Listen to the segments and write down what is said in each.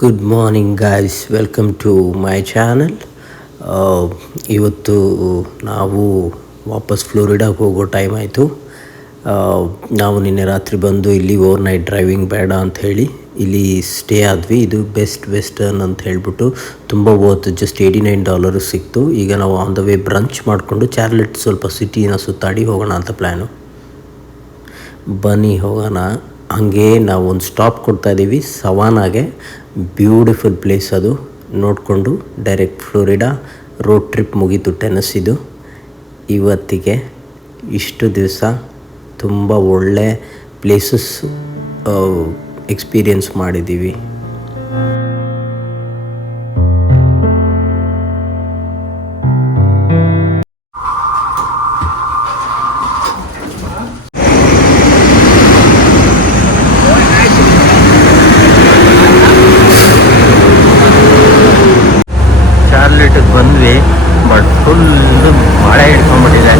Good morning guys, welcome to my channel. ಇವತ್ತು ನಾವು ವಾಪಸ್ ಫ್ಲೋರಿಡಾಗೆ ಹೋಗೋ ಟೈಮ್ ಆಯಿತು. ನಾವು ನಿನ್ನೆ ರಾತ್ರಿ ಬಂದು ಇಲ್ಲಿ ಓವರ್ ನೈಟ್ ಡ್ರೈವಿಂಗ್ ಬೇಡ ಅಂತ ಹೇಳಿ ಇಲ್ಲಿ ಸ್ಟೇ ಆದ್ವಿ. ಇದು ಬೆಸ್ಟ್ ವೆಸ್ಟರ್ನ್ ಅಂತ ಹೇಳಿಬಿಟ್ಟು ತುಂಬ ಹೊತ್ತು ಜಸ್ಟ್ $89 ಸಿಕ್ತು. ಈಗ ನಾವು ಆನ್ ದ ವೇ ಬ್ರಂಚ್ ಮಾಡಿಕೊಂಡು ಚಾರ್ಲೆಟ್ ಸ್ವಲ್ಪ ಸಿಟಿನ ಸುತ್ತಾಡಿ ಹೋಗೋಣ ಅಂತ ಪ್ಲ್ಯಾನು. ಬನ್ನಿ ಹೋಗೋಣ. ಹಾಗೆ ನಾವು ಒಂದು ಸ್ಟಾಪ್ ಕೊಡ್ತಾಯಿದ್ದೀವಿ ಸವಾನಾಗೆ. ಬ್ಯೂಟಿಫುಲ್ ಪ್ಲೇಸ್ ಅದು. ನೋಡಿಕೊಂಡು ಡೈರೆಕ್ಟ್ ಫ್ಲೋರಿಡಾ ರೋಡ್ ಟ್ರಿಪ್ ಮುಗೀತು ಟೆನಸ್ಸಿದು. ಇವತ್ತಿಗೆ ಇಷ್ಟು ದಿವಸ ತುಂಬ ಒಳ್ಳೆ ಪ್ಲೇಸಸ್ ಎಕ್ಸ್ಪೀರಿಯನ್ಸ್ ಮಾಡಿದ್ದೀವಿ. ಚಾರ್ಲೆಟಿಗೆ ಬಂದ್ವಿ, ಬಟ್ ಫುಲ್ಲು ಮಳೆ ಹಿಡ್ಕೊಂಡ್ಬಿಟ್ಟಿದೆ.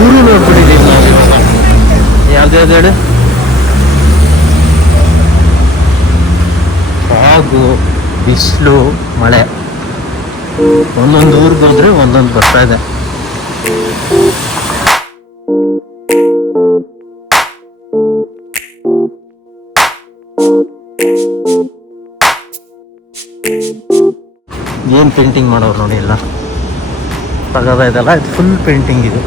ಊರು ನೋಡ್ಬಿಟ್ಟಿದ್ದೀವಿ ನಾವು ಇವಾಗ. ಯಾವ್ದು ಹೇಳು, ಫಾಗು, ಬಿಸಿಲು, ಮಳೆ. ಒಂದೊಂದು ಊರಿಗೆ ಹೋದ್ರೆ ಒಂದೊಂದು ಬರ್ತಾ ಇದೆ. ಏನು ಪೇಂಟಿಂಗ್ ಮಾಡೋರು ನೋಡಿ, ಎಲ್ಲ ತಗೋದ ಇದೆಲ್ಲ. ಇದು ಫುಲ್ ಪೇಂಟಿಂಗ್ ಇದು.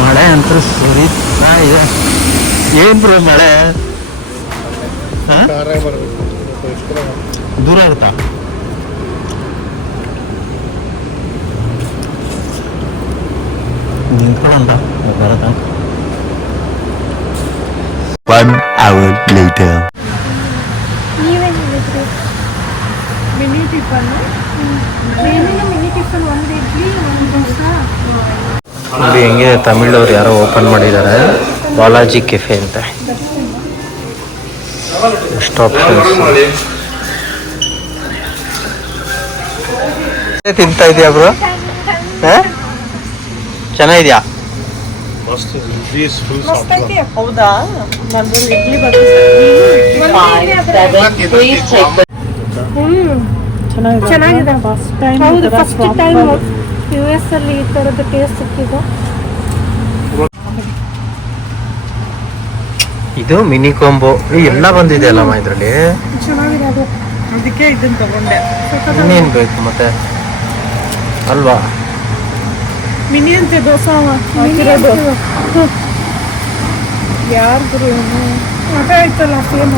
ಮಳೆ ಅಂತ ಸುರಿತಾ ಇದೆ. ಏನ್ ಬ್ರೋ ಮಳೆ? ದೂರ ಆಗುತ್ತಾ? ನಿಂತ್ಕೊಳ್ಳೋಣ ಬರತ್ತ. 1 hour later. ನೀವೇನು ಹೇಳಿದ್ರಿ? Mini tiffin. ಮಿನಿ ಟಿಫನ್ ಒಂದು ಇಡ್ಲಿ, ಒಂದು ದೋಸೆ. ನೋಡಿ ಹೆಂಗೆ ತಮಿಳವ್ರು ಯಾರೋ ಓಪನ್ ಮಾಡಿದ್ದಾರೆ, ಬಾಲಾಜಿ ಕೆಫೆ ಅಂತ. ಎಷ್ಟು ಆಪ್ಷನ್ಸ್. ತಿಂತಾ ಇದೆಯಾ ಬ್ರೋ? ಚೆನ್ನಾಗಿದ್ಯಾ? ಹೌದಾ? ನಂದು ಇಡ್ಲಿ ಚೆನ್ನಾಗಿದೆ. ಹೌದು, ಫಸ್ಟ್ ಟೈಮ್ US ಅಲ್ಲಿ ಈ ಥರದ್ದು ಟೇಸ್ಟ್ ಸಿಕ್ಕಿದ್ದು. ಇದು ಮಿನಿ ಕಾಂಬೋ ಎಲ್ಲ ಬಂದಿದೆ ಅಲ್ಲಮ್ಮ ಇದರಲ್ಲಿ. ಚೆನ್ನಾಗಿದೆ ಅದು, ಅದಕ್ಕೆ ಇದನ್ನು ತಗೊಂಡೆ. ಇನ್ನೇನು ಬೇಕು ಮತ್ತೆ ಅಲ್ವಾ? ಮಿನಿ ಅಂತೆ ದೋಸೆ ಹಾಕಿರೋದು. ಯಾರ್ದು ಅದೇ ಆಯ್ತಲ್ಲ, ಸೇಮ್.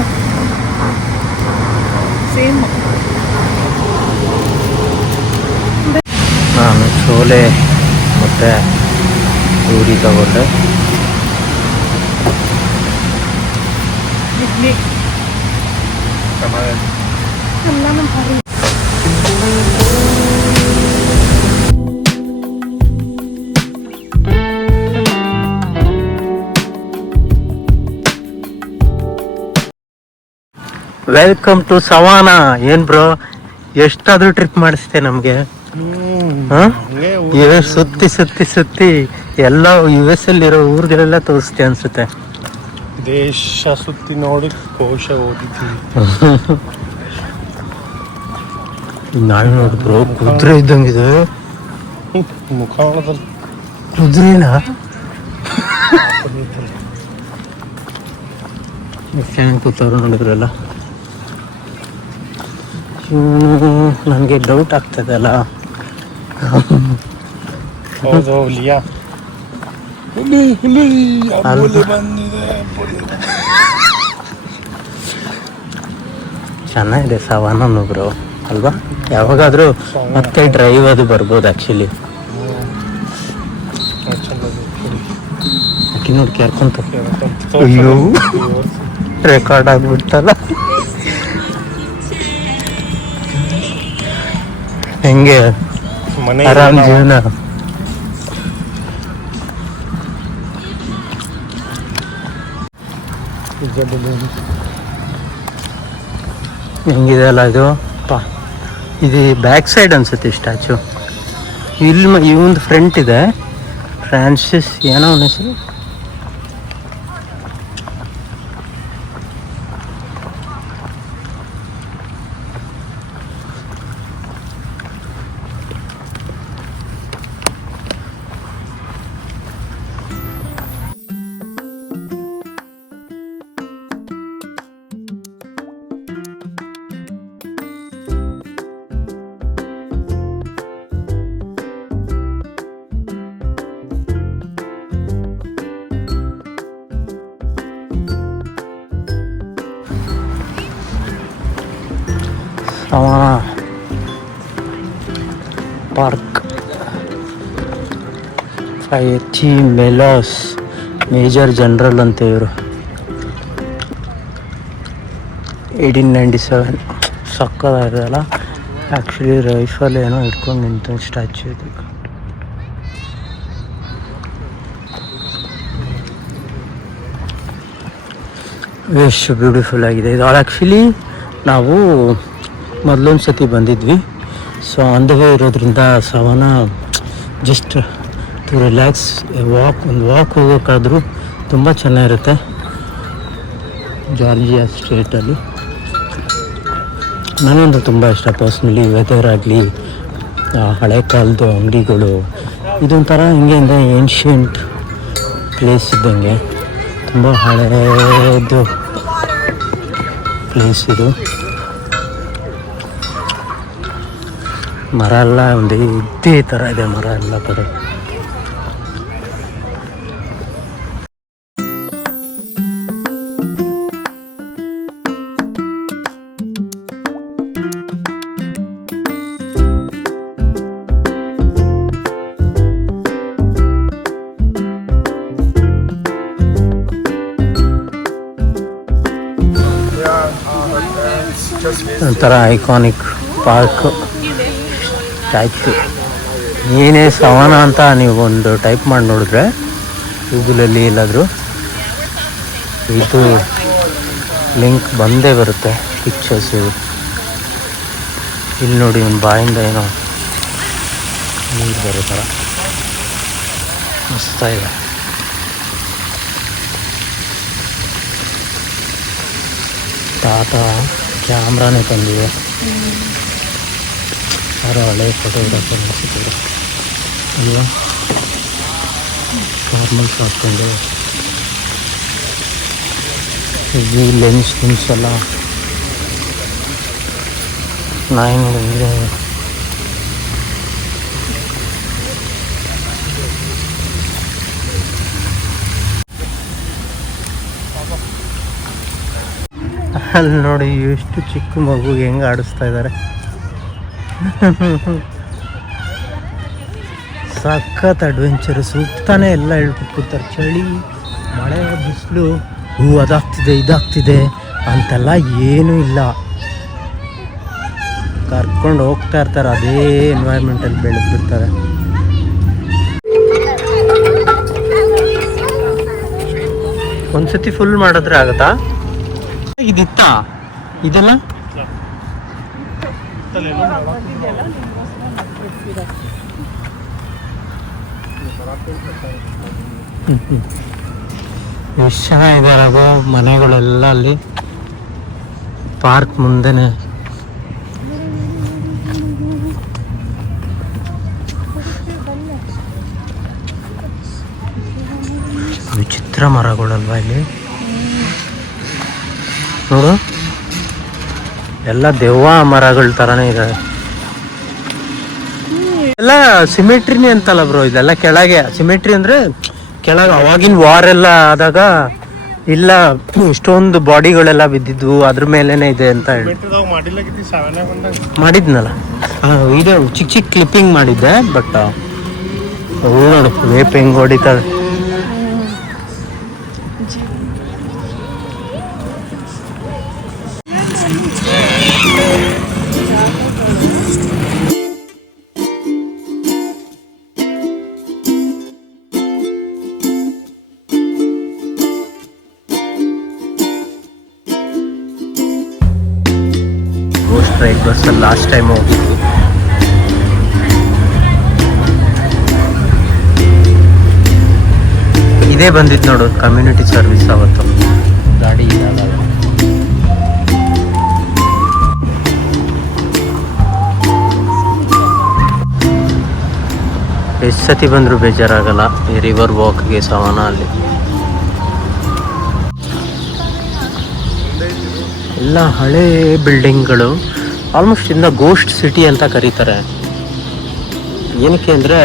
ನಾನು ಚೋಲೆ ಮತ್ತು ಪೂರಿ ತಗೊಂಡೆ. ಇಡ್ಲಿ ಎಲ್ಲ ನಮ್ಮ ಹಾಗೆ. Welcome to Savanna. ಏನು ಬ್ರೋ, ಎಷ್ಟಾದರೂ ಟ್ರಿಪ್ ಮಾಡಿಸ್ತೆ ನಮಗೆ. ಸುತ್ತಿ ಸುತ್ತಿ ಸುತ್ತಿ ಎಲ್ಲ US ಅಲ್ಲಿರೋ ಊರುಗಳೆಲ್ಲ ತೋರಿಸ್ತೆ ಅನ್ಸುತ್ತೆ. ದೇಶ ಸುತ್ತಿ ನೋಡಿ ಕೋಶ ಓದಿದ್ದೀವಿ. ನಾನು ನೋಡಿದ್ರು ಕುದುರೆ ಇದ್ದಂಗಿದೆ. ಮುಖ ನೋಡಿದ್ರೆ ಕುದುರೆನಾ? ಚೆನ್ನಾಗಿ ಕೂತವ್ರು ನೋಡಿದ್ರಲ್ಲ. ನನಗೆ ಡೌಟ್ ಆಗ್ತದೆ ಅಲ್ಲ. ಹೌದು, ಹುಲಿಯಾ ಹುಲಿ ಹುಲಿ ಬಂದಿದೆ. ಚೆನ್ನಾಗಿದೆ ಸವಾನನ್ನು ಬ್ರೋ ಅಲ್ವಾ? ಯಾವಾಗಾದರೂ ಮತ್ತೆ ಡ್ರೈವ್ ಅದು ಬರ್ಬೋದು ಆ್ಯಕ್ಚುಲಿ. ಆಕಿ ನೋಡಿ ಕೇರ್ಕೊಂತ. ಅಯ್ಯೋ, ರೆಕಾರ್ಡ್ ಆಗ್ಬಿಡ್ತಲ್ಲ. ಹೆಂಗೆ ಆರಾಮ್ ಜೀವನ. ಹೆಂಗಿದೆ ಅಲ್ಲ ಇದು. ಇದು ಬ್ಯಾಕ್ ಸೈಡ್ ಅನ್ಸುತ್ತೆ ಸ್ಟ್ಯಾಚು. ಇಲ್ಲಿ ಇವೊಂದು ಫ್ರೆಂಟ್ ಇದೆ, ಫ್ರಾನ್ಸಿಸ್ ಏನೋ ಅವನ ಹೆಸರು. ಪಾರ್ಕ್ ಫೈಟಿ ಮೆಲಾಸ್ ಮೇಜರ್ ಜನರಲ್ ಅಂತ ಇವರು 1897 ಸಕ್ಕದಾಗಿದೆಯಲ್ಲ. ಆ್ಯಕ್ಚುಲಿ ರೈಫಲ್ ಏನೋ ಇಟ್ಕೊಂಡು ನಿಂತ ಸ್ಟ್ಯಾಚ್ಯೂ ಇದು. ಎಷ್ಟು ಬ್ಯೂಟಿಫುಲ್ ಆಗಿದೆ ಇದು. ಆ್ಯಕ್ಚುಲಿ ನಾವು ಮೊದಲೊಂದು ಸತಿ ಬಂದಿದ್ವಿ. ಸೊ ಆನ್ ದ ವೇ ಇರೋದ್ರಿಂದ ಸವನ ಜಸ್ಟ್ ಟು ರಿಲ್ಯಾಕ್ಸ್ ಒಂದು ವಾಕ್ ಹೋಗೋಕ್ಕಾದ್ರೂ ತುಂಬ ಚೆನ್ನಾಗಿರುತ್ತೆ. ಜಾರ್ಜಿಯಾ ಸ್ಟೇಟಲ್ಲಿ ನನಗಂತೂ ತುಂಬ ಇಷ್ಟ ಪರ್ಸ್ನಲಿ. ವೆದರ್ ಆಗಲಿ, ಹಳೆ ಕಾಲದ ಅಂಗಡಿಗಳು, ಇದೊಂಥರ ಹಿಂಗೆ ಅಂದರೆ ಏನ್ಷಿಯಂಟ್ ಪ್ಲೇಸ್ ಇದ್ದಂಗೆ. ತುಂಬ ಹಳೆಯದು ಪ್ಲೇಸ್ ಇದು. ಮರ ಎಲ್ಲ ಒಂದು ಇದೇ ಥರ ಇದೆ, ಮರ ಎಲ್ಲ ಕಡೆ. ಒಂಥರ ಐಕಾನಿಕ್ ಪಾರ್ಕ್ ಸ್ಟ್ಯಾಚ್ಯೂ. ಏನೇ ಸವನ ಅಂತ ನೀವು ಒಂದು ಟೈಪ್ ಮಾಡಿ ನೋಡಿದ್ರೆ ಗೂಗಲಲ್ಲಿ ಎಲ್ಲಾದರೂ ಇದು ಲಿಂಕ್ ಬಂದೇ ಬರುತ್ತೆ, ಪಿಕ್ಚರ್ಸು. ಇಲ್ಲಿ ನೋಡಿ ಒಂದು ಬಾಯಿಂದ ಏನೋ ನೀರು ಬರೋ ಥರ ಮಸ್ತಾಗಿದೆ. ತಾತ ಕ್ಯಾಮ್ರಾನೇ ತಂದಿದೆ. ಯಾರೋ ಹಳೆ ಫೋಟೋಗ್ರಾಫರ್ ಅನಿಸುತ್ತೆ ಅಲ್ವಾ? ಫಾರ್ಮಲ್ಸ್ ಹಾಕ್ಕೊಂಡು ಈ ಲೆನ್ಸ್ ಎಲ್ಲ ನಾಯಿ ನೋಡಿದ್ರೆ ಅಲ್ಲಿ ನೋಡಿ ಎಷ್ಟು ಚಿಕ್ಕ ಮಗು ಹೆಂಗೆ ಆಡಿಸ್ತಾ ಇದ್ದಾರೆ. ಸಖತ್ ಅಡ್ವೆಂಚರ್. ಸುತ್ತಾನೆ ಎಲ್ಲ ಹೇಳ್ಬಿಟ್ಬಿಡ್ತಾರೆ. ಚಳಿ, ಮಳೆ, ಬಿಸಿಲು, ಅದಾಗ್ತಿದೆ ಇದಾಗ್ತಿದೆ ಅಂತೆಲ್ಲ ಏನೂ ಇಲ್ಲ. ಕರ್ಕೊಂಡು ಹೋಗ್ತಾ ಇರ್ತಾರೆ, ಅದೇ ಎನ್ವೈರ್ಮೆಂಟಲ್ಲಿ ಬೆಳೆದ್ಬಿಡ್ತಾರೆ. ಒಂದ್ಸತಿ ಫುಲ್ ಮಾಡಿದ್ರೆ ಆಗುತ್ತಾ? ಇದಿತ್ತ ಇದೆಲ್ಲ ಎಷ್ಟು ಚೆನ್ನಾಗಿದಾರ ಮನೆಗಳೆಲ್ಲ ಅಲ್ಲಿ ಪಾರ್ಕ್ ಮುಂದೆನೆ. ವಿಚಿತ್ರ ಮರಗಳಲ್ವಾ ಇಲ್ಲಿ ನೋಡು, ಎಲ್ಲ ದೆವ್ವ ಮರಗಳ ಥರನೇ ಇದೆ. ಎಲ್ಲ ಸಿಮೆಟ್ರಿನಿ ಅಂತಲ್ಲ ಬ್ರೋ, ಇದೆಲ್ಲ ಕೆಳಗೆ ಸಿಮೆಟ್ರಿ ಅಂದರೆ ಕೆಳಗೆ ಅವಾಗಿನ ವಾರ್ ಎಲ್ಲ ಆದಾಗ ಇಲ್ಲ ಇಷ್ಟೊಂದು ಬಾಡಿಗಳೆಲ್ಲ ಬಿದ್ದಿದ್ವು, ಅದ್ರ ಮೇಲೇನೆ ಇದೆ ಅಂತ ಹೇಳಿ ಮಾಡಿದ್ನಲ್ಲ. ಇದು ಚಿಕ್ಕ ಚಿಕ್ಕ ಕ್ಲಿಪ್ಪಿಂಗ್ ಮಾಡಿದ್ದೆ. ಬಟ್ ನೋಡು ವೇಪ್ ಹೆಂಗೆ ಹೊಡಿತಾರೆ. ಗೋಸ್ಟ್ ರೈಡ್ ಬಸ್ಸಲ್ಲಿ ಲಾಸ್ಟ್ ಟೈಮ್ ಹೋಗಿದ್ವಿ. ಇದೇ ಬಂದಿದ್ದು ನೋಡು ಕಮ್ಯುನಿಟಿ ಸರ್ವಿಸ್ ಅವತ್ತು ಗಾಡಿ ಇದಾಗ. ಎಷ್ಟು ಸತಿ ಬಂದರೂ ಬೇಜಾರಾಗಲ್ಲ ಈ ರಿವರ್ ವಾಕ್ಗೆ ಸಮಾನ. ಅಲ್ಲಿ ಎಲ್ಲ ಹಳೇ ಬಿಲ್ಡಿಂಗ್ಗಳು, ಆಲ್ಮೋಸ್ಟ್ ಇಂದ ಗೋಸ್ಟ್ ಸಿಟಿ ಅಂತ ಕರೀತಾರೆ. ಏನಕ್ಕೆ ಅಂದರೆ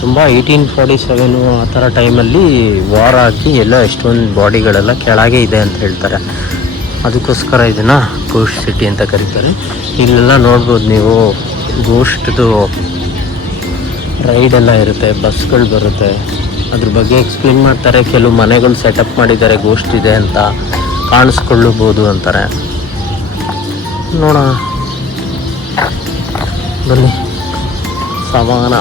ತುಂಬ 1847 ಆ ಥರ ಟೈಮಲ್ಲಿ ವಾರ್ ಆಗಿ ಎಲ್ಲ ಎಷ್ಟೊಂದು ಬಾಡಿಗಳೆಲ್ಲ ಕೆಳಗೆ ಇದೆ ಅಂತ ಹೇಳ್ತಾರೆ. ಅದಕ್ಕೋಸ್ಕರ ಇದನ್ನು ಗೋಸ್ಟ್ ಸಿಟಿ ಅಂತ ಕರೀತಾರೆ. ಇಲ್ಲೆಲ್ಲ ನೋಡ್ಬೋದು ನೀವು ಗೋಸ್ಟ್ದು ರೈಡೆಲ್ಲ ಇರುತ್ತೆ, ಬಸ್ಗಳು ಬರುತ್ತೆ, ಅದ್ರ ಬಗ್ಗೆ ಎಕ್ಸ್ಪ್ಲೇನ್ ಮಾಡ್ತಾರೆ. ಕೆಲವು ಮನೆಗಳು ಸೆಟಪ್ ಮಾಡಿದ್ದಾರೆ ಗೋಸ್ಟ್ ಇದೆ ಅಂತ ಕಾಣಿಸ್ಕೊಳ್ಳಬಹುದು ಅಂತಾರೆ. ನೋಡೋಣ ಬನ್ನಿ. ಸಮಾನ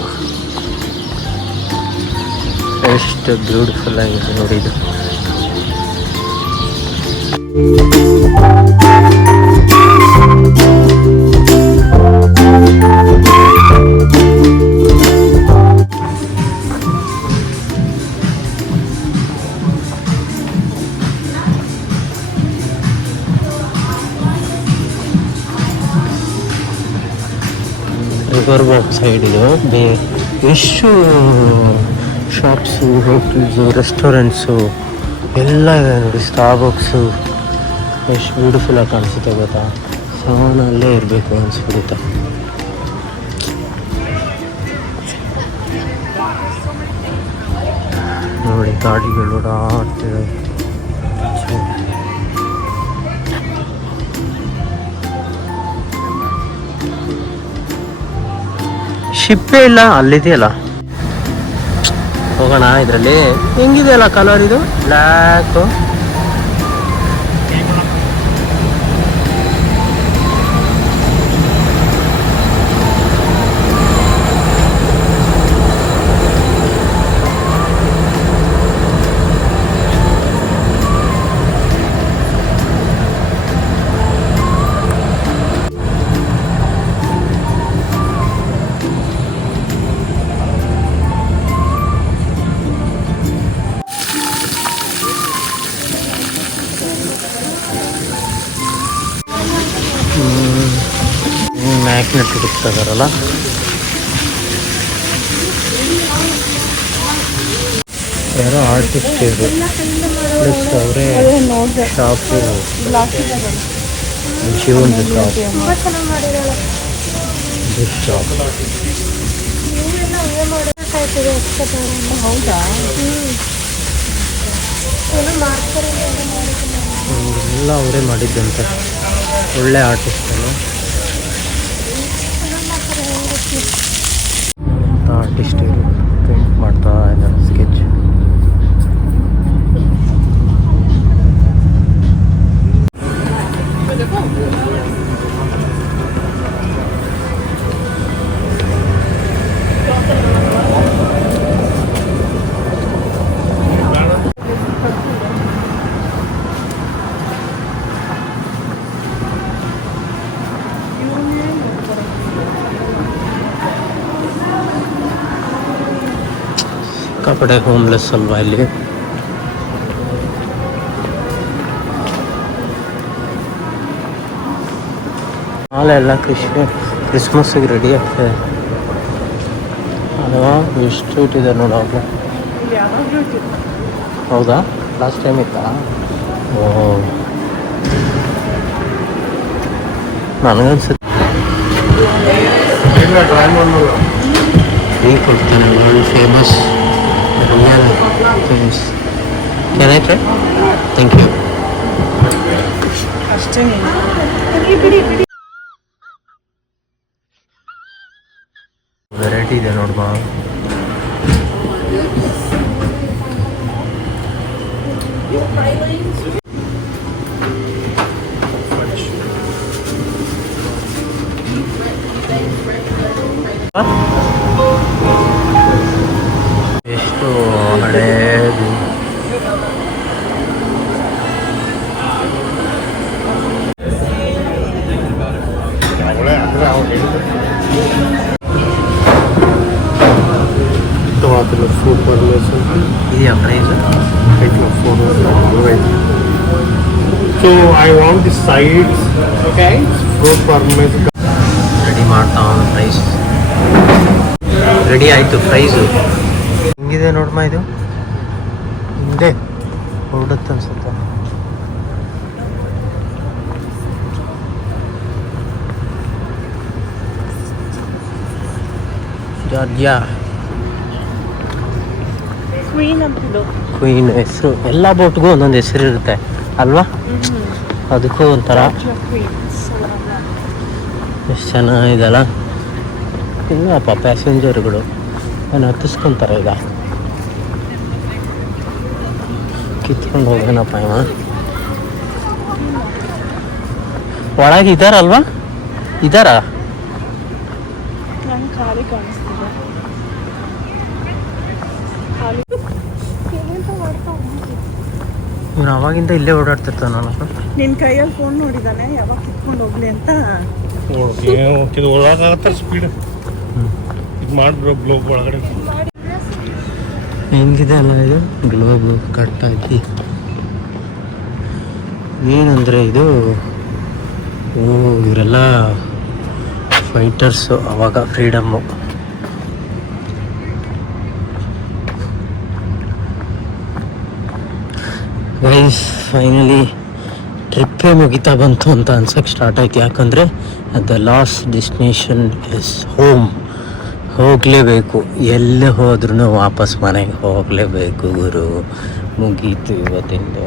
ಎಷ್ಟು ಬ್ಯೂಟಿಫುಲ್ ಆಗಿದೆ ನೋಡಿ ಇದು. ರಿವರ್ ವಾಕ್ ಸೈಡ್ ಇದು ಎಷ್ಟು ಶಾಪ್ಸು, ಹೋಟೆಲ್ಸು, ರೆಸ್ಟೋರೆಂಟ್ಸು ಎಲ್ಲ ಇದೆ ನೋಡಿ. ಸ್ಟಾರ್ಬಕ್ಸು ಎಷ್ಟು ಬ್ಯೂಟಿಫುಲ್ಲಾಗಿ ಕಾಣಿಸುತ್ತೆ ಗೊತ್ತಾ. ಅಲ್ಲೇ ಇರಬೇಕು ಅನಿಸ್ಬಿಡುತ್ತೆ. ನೋಡಿ ಗಾಡಿಗಳು ಓಡಾಡ್ತಿವೆ. ಶಿಪ್ಪೇ ಇಲ್ಲ, ಅಲ್ಲಿದೆಯಲ್ಲ. ಹೋಗೋಣ ಇದರಲ್ಲಿ. ಹೆಂಗಿದೆಯಲ್ಲ ಕಲರ್ ಇದು, ಬ್ಲ್ಯಾಕು. ಮ್ಯಾಗ್ನೆಟ್ ಹುಡುಕ್ತಾ ಇದಾರಲ್ಲ. ಯಾರೋ ಆರ್ಟಿಸ್ಟ್ ಇವರು, ಪ್ಲಸ್ ಅವರೇ ಶಾಪು, ಶಿವಂದು ಶಾಪ್. ಎಲ್ಲ ಅವರೇ ಮಾಡಿದ್ದಂತೆ. ಒಳ್ಳೆ ಆರ್ಟಿಸ್ಟ್ ಅಲ್ಲ. ಆರ್ಟಿಸ್ಟ್ ಇವರು ಪೇಂಟ್ ಮಾಡ್ತಾ ಇದ್ದಾರೆ, ಸ್ಕೆಚ್. ಕಪಡೆ ಹೋಮ್ಲೆಸ್ ಅಲ್ವಾ ಇಲ್ಲಿ. ನಾಳೆ ಎಲ್ಲ ಕ್ರಿಸ್ಮಸ್ಸಿಗೆ ರೆಡಿ ಆಗ್ತದೆ ಅಲ್ವಾ. ಎಷ್ಟು ಇಟ್ಟಿದೆ ನೋಡೋವಾಗ. ಹೌದಾ, ಲಾಸ್ಟ್ ಟೈಮ್ ಇತ್ತಾ? ಓ, ನನಗನ್ಸುತ್ತೆ ಈಗ ಕೊಡ್ತಾನೆ. World famous real things. Can I try? Thank you. Variety ಇದೆ ನೋಡ್ಬಾ. ಎಷ್ಟು ಹಳೇದು. ಸೂಪರ್ ಇದೆಯಾ So I want the sides. Okay. Fruit parmesan. Ready ಮಾಡ್ತಾ ಪ್ರೈಸ್ ರೆಡಿ ಆಯಿತು ಪ್ರೈಸು ಹಿಂಗಿದೆ ನೋಡ್ಮ ಇದು ಹಿಂದೆ ಹೊರಡುತ್ತೆ ಅನ್ಸುತ್ತೆ ಜಾರ್ಜಿಯಾ ಕ್ವೀನ್ ಹೆಸರು ಎಲ್ಲ ಬೋಟ್ಗೂ ಒಂದೊಂದು ಹೆಸರು ಇರುತ್ತೆ ಅಲ್ವಾ ಅದಕ್ಕೂ ಒಂಥರ ಎಷ್ಟು ಚೆನ್ನಾಗಿದೆಲ್ಲ ಇಲ್ಲಪ್ಪ ಪ್ಯಾಸೆಂಜರ್ಗಳು ಏನು ಹತ್ತಿಸ್ಕೊತಾರೆ ಈಗ ಕಿತ್ಕೊಂಡು ಹೋಗೋಣಪ್ಪ ಇವ ಒಳಗೆ ಇದ್ದಾರಲ್ವಾ ಇದ್ದಾರಾ ಇವನು ಅವಾಗಿಂದ ಇಲ್ಲೇ ಓಡಾಡ್ತಿರ್ತಾನ ನಾನು ನಿನ್ ಕೈಯಲ್ಲಿ ಫೋನ್ ನೋಡಿದಾನೆ ಯಾವಾಗ ಕಿತ್ಕೊಂಡು ಹೋಗ್ಲಿ ಅಂತ ಇದು ಒಳಗಾಗತ್ತೆ ಸ್ಪೀಡ್ ಇದು ಮಾಡಿದ್ರು ಬ್ಲೋಗ್ ಒಳಗಡೆ ಹೆಂಗಿದೆ ಅಲ್ಲ ಇದು ಗ್ಲೋಬ್ ಕಟ್ ಹಾಕಿ ಏನಂದರೆ ಇದು ಇವರೆಲ್ಲ ಫೈಟರ್ಸು ಅವಾಗ ಫ್ರೀಡಮ್ಮು ಗೈಸ್ ಫೈನಲಿ ಟ್ರಿಪ್ಪೇ ಮುಗಿತಾ ಬಂತು ಅಂತ ಅನ್ಸೋಕ್ಕೆ ಸ್ಟಾರ್ಟ್ ಆಯ್ತು ಯಾಕಂದರೆ the last destination is home ಹೋಗಲೇಬೇಕು ಎಲ್ಲೇ ಹೋದ್ರೂ ವಾಪಸ್ ಮನೆಗೆ ಹೋಗಲೇಬೇಕು ಗುರು ಮುಗೀತು ಇವತ್ತಿಂದು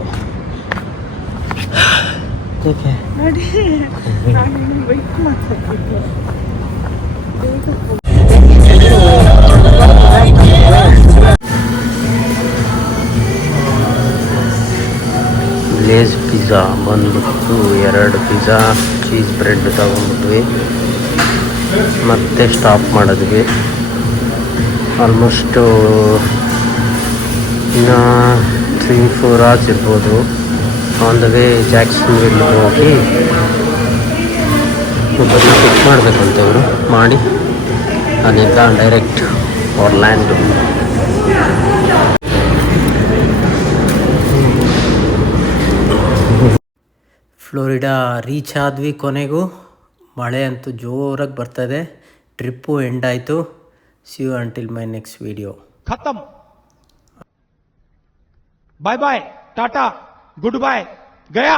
ಓಕೆ ನೋಡಿ ವೆಯ್ಟ್ ಮಾಡ್ತಿದ್ದೆ ಲೇಸ್ ಪಿಜ್ಜಾ ಬಂದ್ಬಿಟ್ಟು 2 ಪಿಜ್ಜಾ ಚೀಸ್ ಬ್ರೆಡ್ ತಗೊಂಡ್ಬಿಟ್ವಿ ಮತ್ತೆ ಸ್ಟಾಪ್ ಮಾಡಿದ್ವಿ ಆಲ್ಮೋಸ್ಟು ಇನ್ನು 3-4 hours ಇರ್ಬೋದು ಆನ್ ದ ವೇ ಜಾಕ್ಸನ್ವಿಲ್ ಹೋಗಿ ಒಬ್ಬರನ್ನ ಪಿಕ್ ಮಾಡಬೇಕಂತ ಅವರು ಮಾಡಿ ಅಲ್ಲಿಂದ ಡೈರೆಕ್ಟ್ ಆರ್ಲ್ಯಾಂಡೋ ಫ್ಲೋರಿಡಾ ರೀಚ್ ಆದ್ವಿ ಕೊನೆಗೂ ಮಳೆ ಅಂತೂ ಜೋರಾಗಿ ಬರ್ತದೆ ಟ್ರಿಪ್ಪು ಎಂಡ್ ಆಯಿತು see you until my next video खत्म bye bye tata goodbye गया